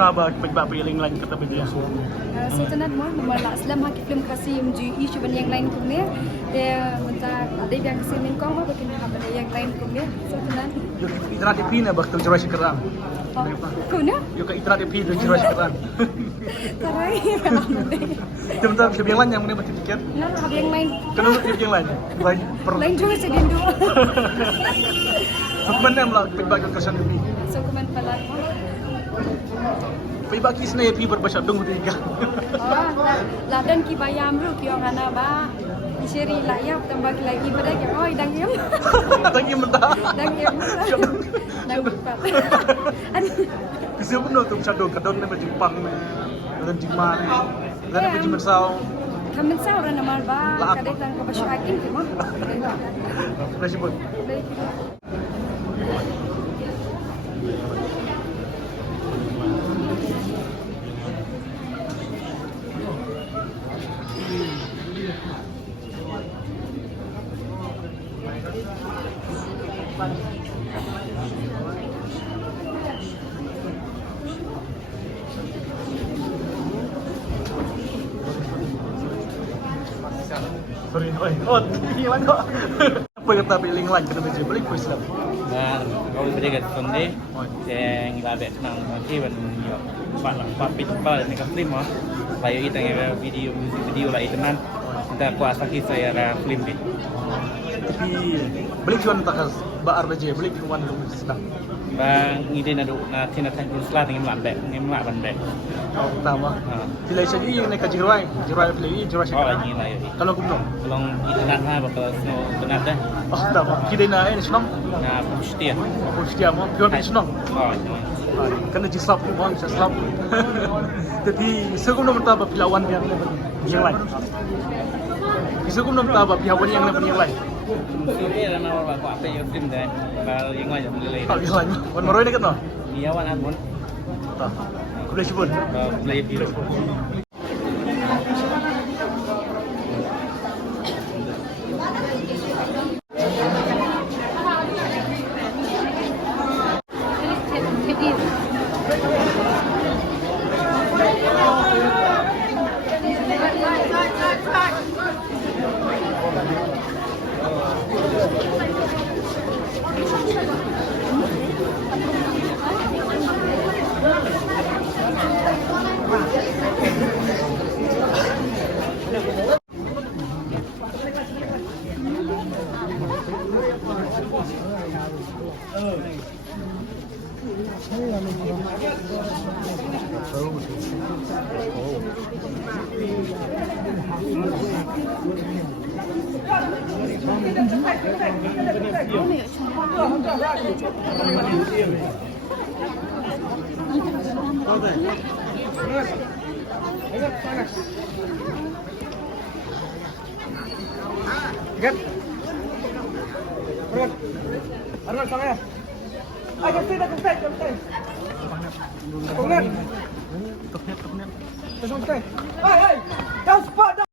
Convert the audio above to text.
Taba pagbabi lain kata dia. So tanad mo lumala slam ha film kasi yung issue ban yang lain kumne dia mentak ada yang kasi min kong ba kin ha ban yang lain kumne so tanad Yung itra di pina bakal Jurassic kerang. kuna Yung ka itra di pina Jurassic kerang. taray Sebentar film yang lain yang mana mati tiket. na ha yang lain Kenapa film yang lain? lain juga segundo Sebenarnya lah pagbabi kesan ini. so kuman pala mo Pagbabi isna ya pi berbahasa dong tiga. ladan ki bayam ru ki orang ana ba iseri layap tambah lagi pada ki oi dang yam Atau gimana? dang yam dang buka Bisa benar tu bisa dong kadon nama Jepang, kadon Jepang, kadon nama Jepang sao. kamen sa orang namal ba kadai tang ko basyo akin ki mo Terima kasih. Sorry, hilang kok. Apa kata piling lain kena baca balik kuis lah. Nah, kau berikan sonde, yang ibadat nang nanti yo, papit pa ni film mo. Layo itang video lah itu nan. Kita kuasa kita ya film di. Tapi balik juan takas baar baca balik juan lu sedang. Bang ide na tinatang selat ngem lambe, bande. Pertama. Tidak saja yang nak jirai pilih jirai Oh, sekarang. ini lah yo. Kalau aku belum. Tolong itu nan ha bakal snow benar dah. Oh, pertama. Kita nak ini senang. Na pustia. Aku setia mau. Pion ini senang. Oh, Kena jislap tu, bang, jislap. Jadi, sebelum nombor tahu pilawan yang lain. Sebelum nombor tahu pilawan yang lain. Ini adalah nama bapak apa yang film dah. Kalau yang lain boleh. Tak yang lain. Wan Moroy ni kan no? Dia wan abun. Tak. Aku boleh sebut. Play video. Ingat. Arnold sama ya. Ay, kapten. Tuknet. Ay, ay. Kau spot.